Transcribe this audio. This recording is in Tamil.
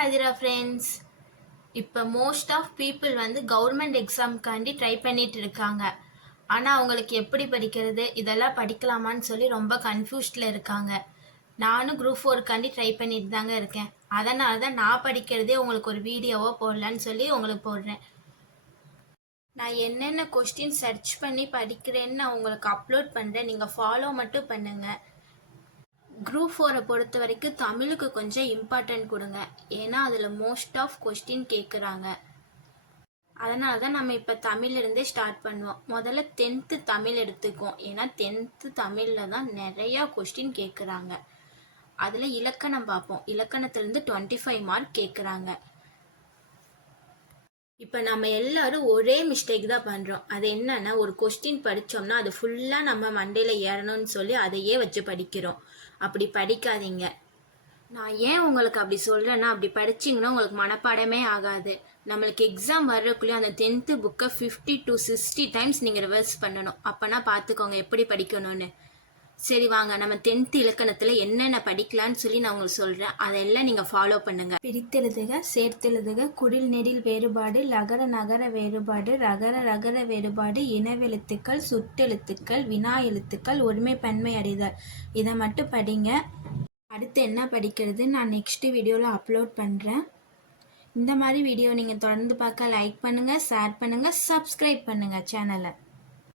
ஆதிரா ஃப்ரெண்ட்ஸ் இப்போ மோஸ்ட் ஆஃப் பீப்புள் வந்து கவர்மெண்ட் எக்ஸாம்க்காண்டி ட்ரை பண்ணிட்டு இருக்காங்க. ஆனால் அவங்களுக்கு எப்படி படிக்கிறது? இதெல்லாம் படிக்கலாமான்னு சொல்லி ரொம்ப கன்ஃபியூஸ்டில் இருக்காங்க. நானும் குரூப் ஃபோருக்காண்டி ட்ரை பண்ணிட்டு தாங்க இருக்கேன். அதனால தான் நான் படிக்கிறதே உங்களுக்கு ஒரு வீடியோவோ போடலான்னு சொல்லி உங்களுக்கு போடுறேன். நான் என்னென்ன கொஸ்டின் சர்ச் பண்ணி படிக்கிறேன்னு நான் உங்களுக்கு அப்லோட் பண்ணுறேன் நீங்கள் ஃபாலோ மட்டும் பண்ணுங்கள் குரூப் ஃபோரை பொறுத்த வரைக்கும் தமிழுக்கு கொஞ்சம் இம்பார்ட்டன்ட் கொடுங்க. ஏன்னா அதில் மோஸ்ட் ஆஃப் கொஸ்டின் கேட்குறாங்க அதனால தான் நம்ம இப்போ தமிழ்லேருந்தே ஸ்டார்ட் பண்ணுவோம். முதல்ல டென்த்து தமிழ் எடுத்துக்குவோம். ஏன்னா டென்த்து தமிழில் தான் நிறையா கொஸ்டின் கேட்குறாங்க அதில் இலக்கணம் பார்ப்போம். இலக்கணத்துலேருந்து டுவெண்ட்டி ஃபைவ் மார்க் கேட்குறாங்க இப்போ நம்ம எல்லாரும் ஒரே மிஸ்டேக் தான் பண்ணுறோம் அது என்னன்னா ஒரு கொஸ்டின் படித்தோம்னா அது ஃபுல்லாக நம்ம மண்டையில் ஏறணும்னு சொல்லி அதையே வச்சு படிக்கிறோம். அப்படி படிக்காதீங்க. நான் ஏன் உங்களுக்கு அப்படி சொல்கிறேன்னா அப்படி படிச்சிங்கன்னா உங்களுக்கு மனப்பாடமே ஆகாது. நம்மளுக்கு எக்ஸாம் வர்றக்குள்ளேயும் அந்த டென்த்து புக்கை ஃபிஃப்டி டு சிக்ஸ்டி டைம்ஸ் நீங்கள் ரிவர்ஸ் பண்ணணும். அப்போனா பார்த்துக்கோங்க எப்படி படிக்கணும்னு. சரி வாங்க. நம்ம டென்த் இலக்கணத்தில் என்னென்ன படிக்கலாம்னு சொல்லி நான் உங்களுக்கு சொல்கிறேன் அதெல்லாம் நீங்கள் ஃபாலோ பண்ணுங்க. பிரித்தெழுதுக சேர்த்தெழுதுக குடில் நெடில் வேறுபாடு லகர நகர வேறுபாடு ரகர ரகர வேறுபாடு இனவெழுத்துக்கள் சுட்டெழுத்துக்கள் வினா எழுத்துக்கள் ஒருமை பன்மை அறிதல். இதை மட்டும் படிங்க. அடுத்து என்ன படிக்கிறது? நான் நெக்ஸ்ட் வீடியோவில் அப்லோட் பண்ணுறேன் இந்த மாதிரி வீடியோ நீங்கள் தொடர்ந்து பார்க்க லைக் பண்ணுங்கள் ஷேர் பண்ணுங்கள் சப்ஸ்கிரைப் பண்ணுங்கள் சேனலை